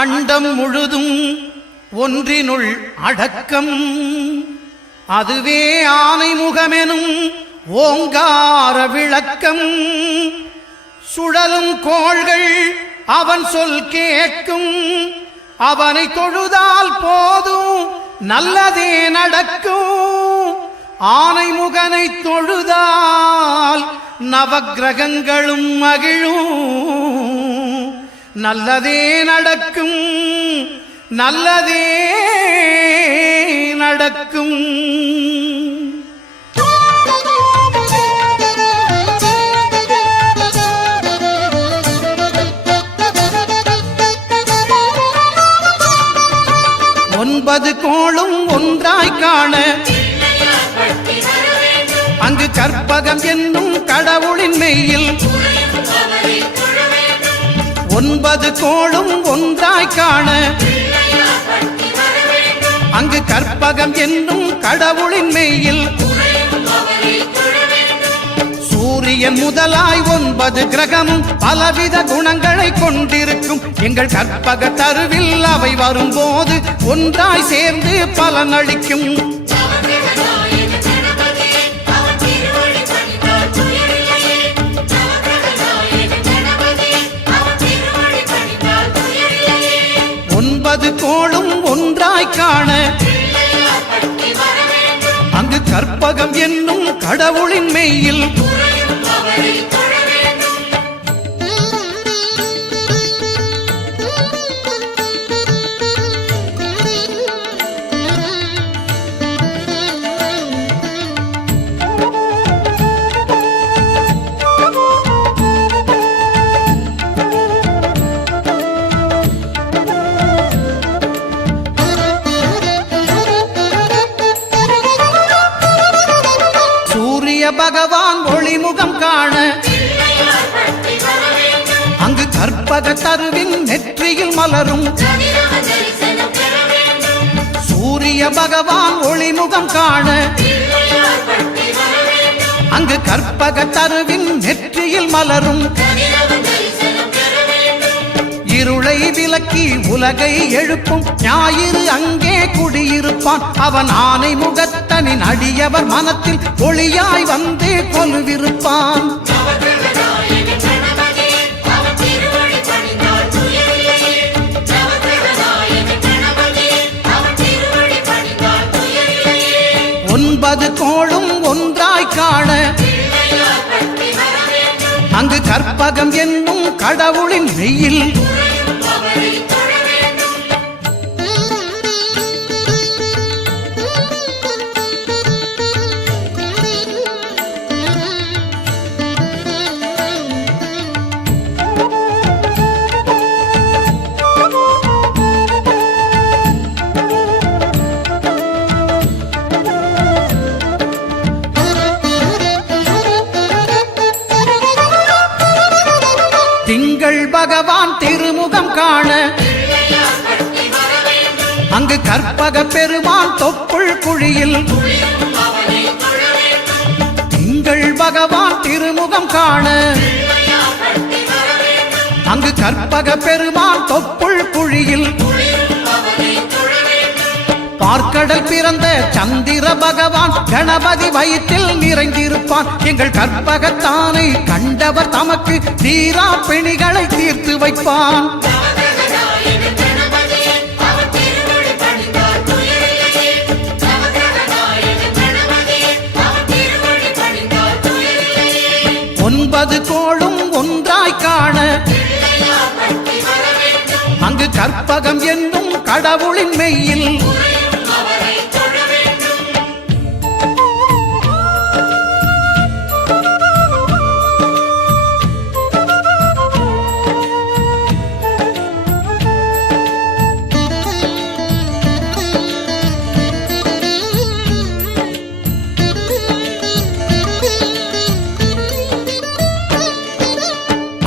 அண்டம் முழுதும் ஒன்றினுள் அடக்கம். அதுவே ஆனை முகமெனும் ஓங்கார விளக்கம். சுழலும் கோள்கள் அவன் சொல் கேட்கும். அவனை தொழுதால் போதும் நல்லதே நடக்கும். ஆனை முகனை தொழுதால் நவக்கிரகங்களும் மகிழும். நல்லதே நடக்கும், நல்லதே நடக்கும். ஒன்பது கோளும் ஒன்றாய் காண அங்கு கற்பகம் என்னும் கடவுளின் மெய்யில். ஒன்பது கோளும் ஒன்றாய் காண அங்கு கற்பகம் என்னும் கடவுளின் மெய்யில். சூரியன் முதலாய் 9 கிரகமும் பலவித குணங்களை கொண்டிருக்கும். எங்கள் கற்பக தருவில் அவை வரும்போது ஒன்றாய் சேர்ந்து பலனளிக்கும். ஒன்பது கோளும் ஒன்றாய் காண அங்கு கற்பகம் என்னும் கடவுளின் மெய்யில். பகவான் ஒளிமுகம் காண அங்கு கற்பக தருவின் நெற்றியில் மலரும். சூரிய பகவான் ஒளிமுகம் காண அங்கு கற்பக தருவின் நெற்றியில் மலரும். இருளை விலக்கி உலகை எழுப்பும் ஞாயிறு அங்கே குடியிருப்பான். அவன் ஆனை முகத்தனின் அடியவர் மனத்தில் ஒளியாய் வந்து கொலுவிருப்பான். ஒன்பது கோளும் ஒன்றாய் காண அங்கு கற்பகம் என்னும் கடவுளின் மெய்யில். திங்கள் பகவான் திருமுகம் காண அங்கு கற்பக பெருமான் தொப்புள் குழியில். திங்கள் பகவான் திருமுகம் காண அங்கு கற்பக பெருமான் தொப்புள் குழியில். பார்க்கடல் பிறந்த சந்திர பகவான் கணபதி வயிற்றில் நிறைந்திருப்பான். எங்கள் கற்பகத்தானை கண்டவர் தமக்கு தீரா பிணிகளை தீர்த்து வைப்பான். ஒன்பது கோளும் ஒன்றாய் காண அங்கு கற்பகம் என்னும் கடவுளின் மெய்யில்.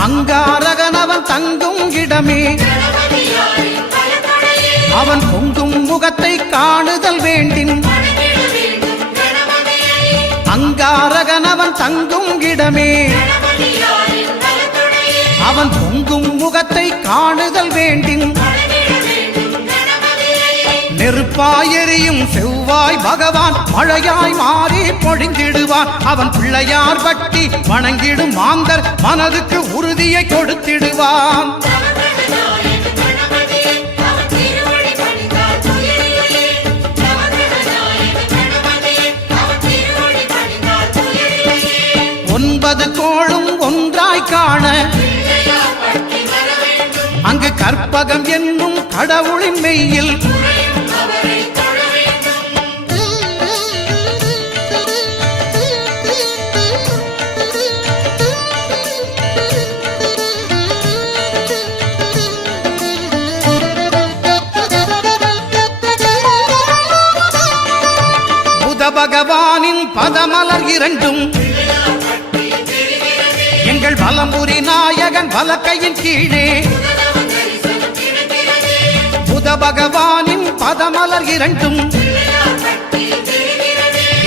அங்காரகனவன் தங்கும் இடமே அவன் பொங்கும் முகத்தை காணுதல் வேண்டின். அங்காரகனவன் தங்கும் இடமே அவன் பொங்கும் முகத்தை காணுதல் வேண்டின். நெருப்பாயெறியும் செவ்வாய் பகவான் மழையாய் மாறி பொழிந்திடுவான். அவன் பிள்ளையார் பட்டி வணங்கிடும் மாந்தர் மனதுக்கு உறுதியை கொடுத்திடுவான். ஒன்பது கோளும் ஒன்றாய் காண அங்கு கற்பகம் என்னும் கடவுளின் மெய்யில் புத பகவானின் பதமலர் இரண்டும் எங்கள் வலம்புரி நாயகன் வலக்கையின் கீழே. புத பகவானின் பதமலர் இரண்டும்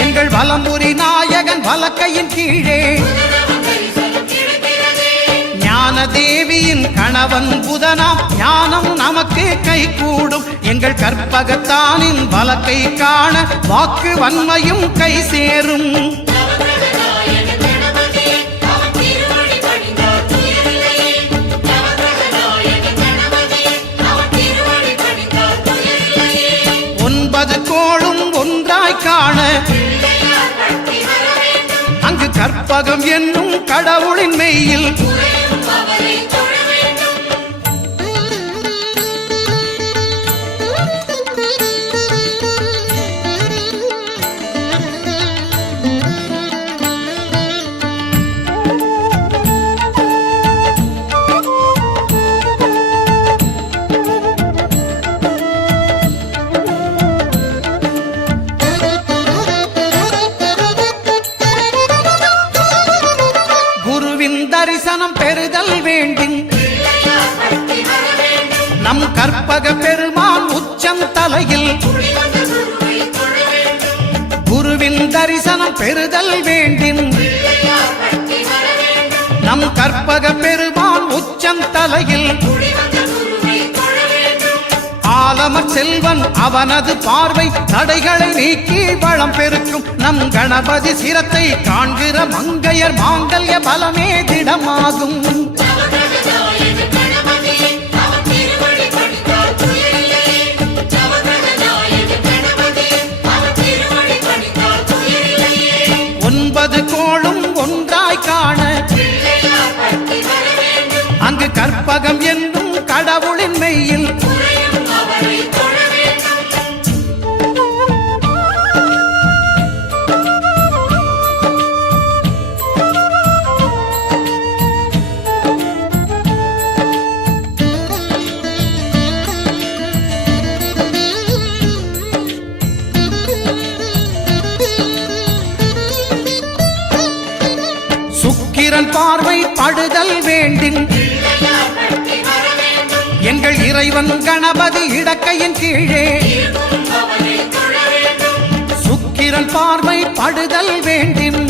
எங்கள் வலம்புரி நாயகன் வலக்கையின் கீழே. ஞான தேவியின் கணவன் புதனாம் ஞானம் நமக்கு கை கூடும். எங்கள் கற்பகத்தானின் வலக்கை காண வாக்கு வன்மையும் கை சேரும். ஒன்பது கோளும் ஒன்றாய் காண அங்கு கற்பகம் என்னும் கடவுளின் மெய்யில் தரிசனம் பெறுதல் வேண்டும். நம் கற்பக பெருமான் உச்சம் தலையில் குருவின் தரிசனம் பெறுதல் வேண்டும். நம் கற்பக பெருமான் உச்சம் தலையில் ஆலமர் செல்வன் அவனது பார்வை தடைகளை நீக்கி வளம் பெருக்கும். நம் கணபதி சிரத்தை காண்கிற மங்கையர் மாங்கல்ய பலமே திடமாகும். ஒன்பது கோளும் ஒன்றாய் காண அங்கு கற்பகம் என்னும் கடவுளின் மெய்யில் சுக்கிரன் பார்வை படுதல் வேண்டும். எங்கள் இறைவன் கணபதி இடக்கையின் கீழே சுக்கிரன் பார்வை படுதல் வேண்டும்.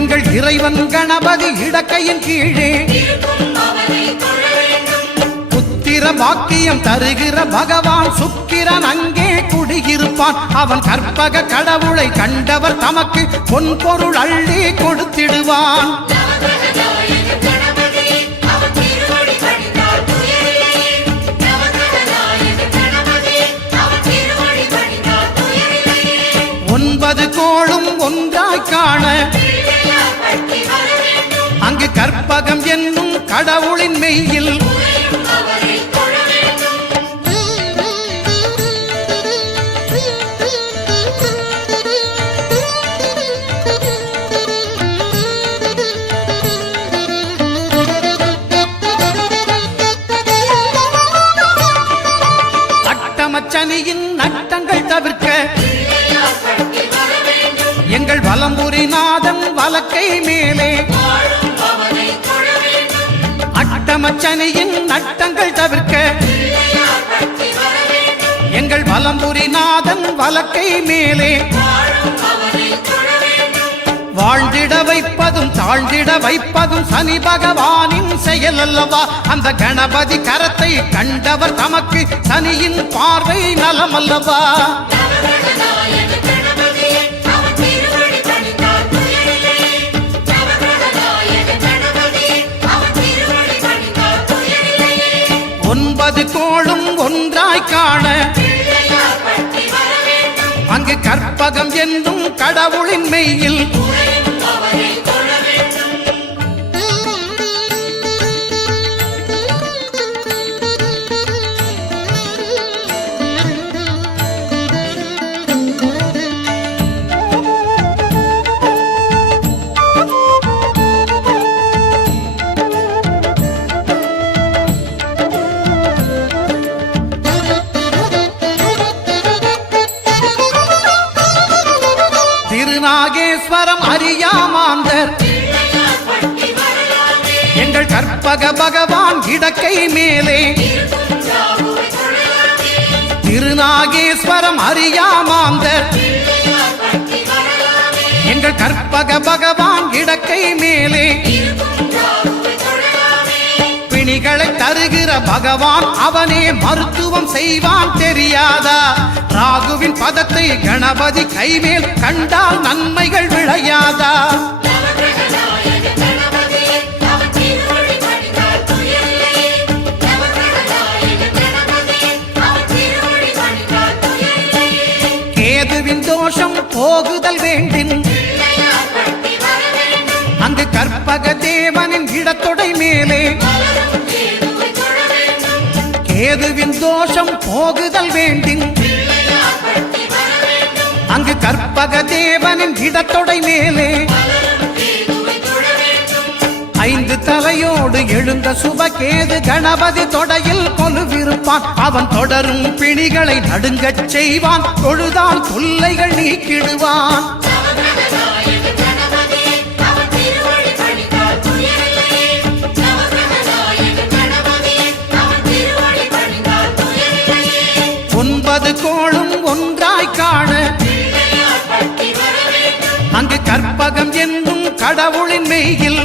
எங்கள் இறைவன் கணபதி இடக்கையின் கீழே புத்திர பாக்கியம் தருகிற பகவான் சுக்கிரன் அங்கே குடியிருப்பான். அவன் கற்பக கடவுளை கண்டவர் தமக்கு பொன் பொருள் அள்ளி கொடுத்திடுவான். ஒன்பது கோளும் ஒன்றாய் காண அங்கு கற்பகம் என்னும் கடவுளின் மெய்யில் அட்டமச்சனியின் நட்டங்கள் தவிர்க்க எங்கள் வலம்புரி நாதன் வலக்கை மேலே அட்டமச்சனியின் நட்டங்கள் தவிர்க்க எங்கள் வலம்புரி நாதன் வலக்கை மேலே வாழ்ந்திட வைப்பதும் தாழ்ந்திட வைப்பதும் சனி பகவானின் செயல் அல்லவா? அந்த கணபதி கரத்தை கண்டவர் தமக்கு சனியின் பார்வை நலம் அல்லவா? ஒன்பது கோளும் ஒன்றாய் காண அங்கு கற்பகம் என்னும் கடவுளின் மெய்யில் திருநாகேஸ்வரம் அறியாமாந்தர் எங்கள் கற்பக பகவான் இடக்கை மேலே திருநாகேஸ்வரம் அறியாமாந்தர் எங்கள் கற்பக பகவான் இடக்கை மேலே பிணிகளை தருகிற பகவான் அவனே மருத்துவம் செய்வான் தெரியாதா? ராகுவின் பதத்தை கணபதி கைமேல் கண்டால் நன்மைகள் விளையாதா? கேதுவின் தோஷம் போகுதல் வேண்டின் அங்கு கற்பக தேவனின் இடத்தொடை மேலே கேதுவின் தோஷம் போகுதல் வேண்டின் அங்கு கற்பக தேவனின் இடத்தொடை மேலே ஐந்து தலையோடு எழுந்த சுபகேது கணபதி தொடையில் கொலுவிருப்பான். அவன் தொடரும் பிணிகளை நடுங்கச் செய்வான். தொழுதால் தொல்லைகள் நீக்கிடுவான். ஒன்பது கோளும் ஒன்றாய் காண அங்கு கற்பகம் என்னும் கடவுளின் மெய்யில்